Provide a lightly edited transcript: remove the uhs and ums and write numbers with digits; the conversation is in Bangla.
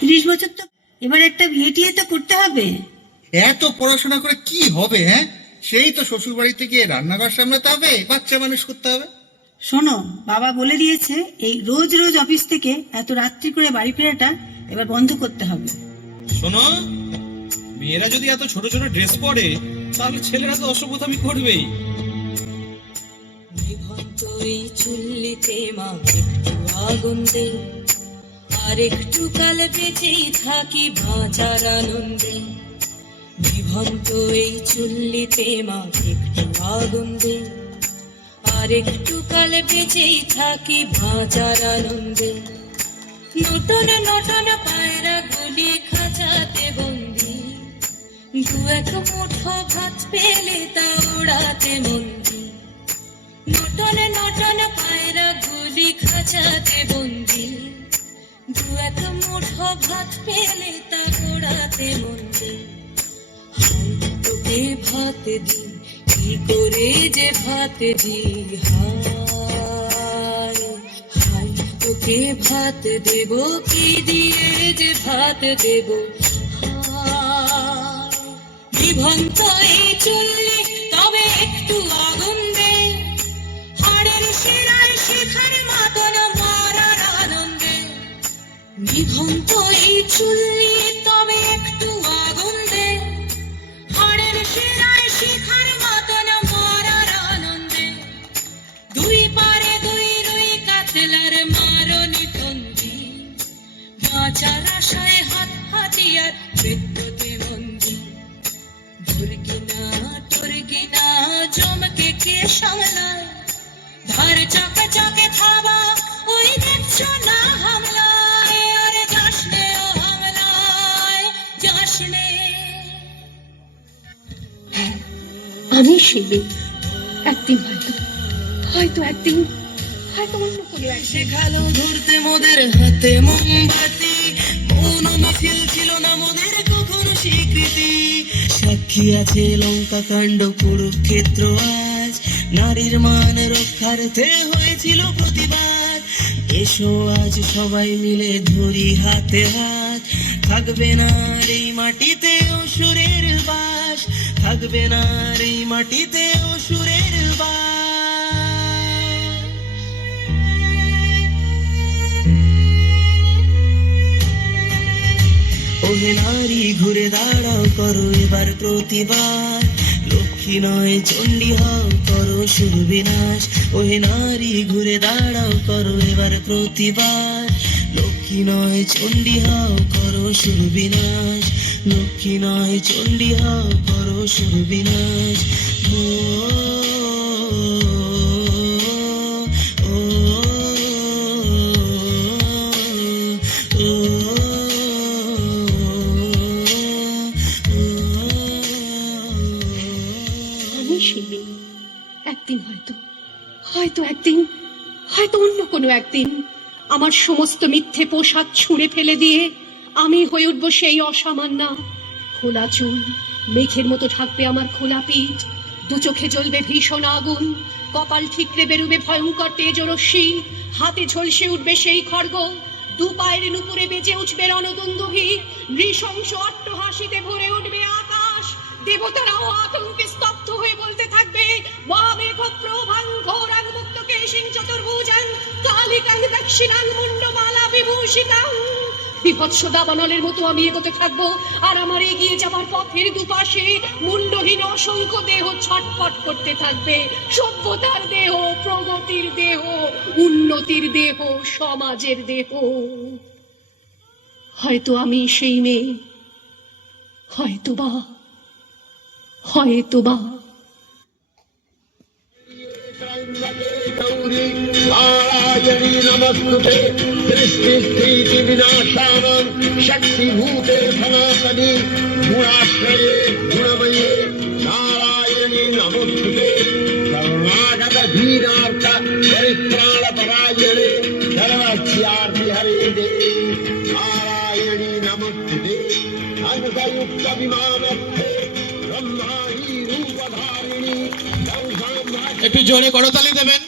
30 বছর তো, এবার একটা বিয়ে টিয়ে তো করতে হবে। এত পড়াশোনা করে কি হবে? হ্যাঁ, সেই তো শ্বশুর বাড়িতে গিয়ে রান্নাঘর সামলাতে হবে, বাচ্চা মানুষ করতে হবে। শোনো, বাবা বলে দিয়েছে এই রোজ রোজ অফিস থেকে এত রাত্রি করে বাড়ি ফেরাটা এবার বন্ধ করতে হবে। শোনো, মেয়েরা যদি এত ছোট ছোট ড্রেস পরে তাহলে ছেলেরা তো অসভ্যতামি করবেই। নিভন্তই চুল্লিতে মা একটু আগুন দে, আর একটু কাল বেঁচেই থাকি বাঁচার আনন্দে। নিভন্তই চুল্লিতে মা একটু আগুন দে, আর একটু কাল বেঁচেই থাকি বাঁচার আনন্দে। নটন নটন পায়রা গুলি খাঁচাতে বন্দি, দু এক মুঠো ভাত পেলে তা উড়াতে মন্দি। নটন নটন পায়রা গুলি খাঁচাতে বন্দি, দু এক মুঠো ভাত পেলে তা উড়াতে মন্দি। তোকে ভাত দি, কি করে যে ভাত দি, হায় হায় তোকে ভাত দেব, কি দিয়ে যে ভাত দেব, হায়। নিভন্ত এই চুল্লি তবে একটু আগুন দে, হাড়ের শিরায় শিখার মতন মারার আনন্দে। নিভন্ত এই চুল্লি তবে একটু আগুন দে, হাড়ের শিরায় শিখার মতন মারার আনন্দে। দুই পারে দুই রুই কাতলার মারনি ফন্দি, বাঁচার আশায় হাত হাতিয়ার মৃত্যুতে বন্দি। দুর্গিনা টুর্গিনা জমকে কে সামলায়, ধার চকে চকে থাবা ওই দেখছো না হামলায়, আরে যাসনে ও হামলায় যাসনে। আমি সেই মেয়ে, একদিন হয়তো একদিন হয়তো অন্য কোনো এক শেখালো ধরতে মোদের হাতে মোমবাতি, মৌন মিছিল ছিল না মোদের কখনো স্বীকৃতি। সাক্ষী আছে লঙ্কা কাণ্ড কুরুক্ষেত্র, আজ নারীর মান রক্ষার্থে হয়েছিল প্রতিবাদ। এসো আজ সবাই মিলে ধরি হাতে হাত, থাকবে না আর এই মাটিতে অসুরের বাস, থাকবে না আর এই মাটিতে অসুরের বাস। ওহে নারী ঘুরে দাঁড়াও, করো এবার প্রতিবাদ, লক্ষ্মী নয় চণ্ডী হও, করো শুভ বিনাশ। ওহে নারী ঘুরে দাঁড়াও, করো এবার প্রতিবাদ, লক্ষ্মী নয় চণ্ডী হও, করো শুভ বিনাশ। লক্ষ্মী নয় চণ্ডী হও, করো শুভ বিনাশ। ও একদিন হয়তো একদিন হয়তো অন্য কোনো একদিন আমার সমস্ত মিথ্যে পোশাক ছুঁড়ে ফেলে দিয়ে আমি হয়ে উঠবো সেই অসামান্যা। খোলা চুল মেঘের মতো ঢাকবে আমার খোলা পিঠ, দু চোখে জ্বলবে ভীষণ আগুন, কপাল ঠিকরে বেরুবে ভয়ঙ্কর তেজরশ্মি, হাতে ঝলসে উঠবে সেই খড়গ, দু পায়ের নুপুরে বেজে উঠবে রণদুন্দুভি, নৃশংস অট্টহাসিতে ভরে উঠবে আকাশ। দেবতারাও আতঙ্কে স্তব্ধ হয়ে বলতে থাকবে, মহামেঘ প্রভাং ঘোরাং মুক্তকেশিং চতুর্ভুজাং কালিকাং দক্ষিণাং মুন্ডমালা বিভূষিতাং। বিভৎস দাবানলের মতো আমি এগোতে থাকবো, আর আমার এগিয়ে যাবার পথের দুপাশে মুন্ডহীন অসংখ্য দেহ ছটফট করতে থাকবে। সভ্যতার দেহ, প্রগতির দেহ, উন্নতির দেহ, সমাজের দেহ। হয়তো আমি সেই মেয়ে, হয়তোবা गौरी नारायणी नमस्तुते, सृष्टि विनाशानं शक्तिभूते सनातनी, गुणाश्रये गुणमये नारायणी नमस्तुते। शरणागत धीनार्थ परित्राण परायणे धर्मस्यार्ति हरे देवी नारायणी नमस्तुते। अंतयुक्त विमानस्थे ब्रह्माणी रूपधारिणी। একটু জোরে করতালি দেবেন।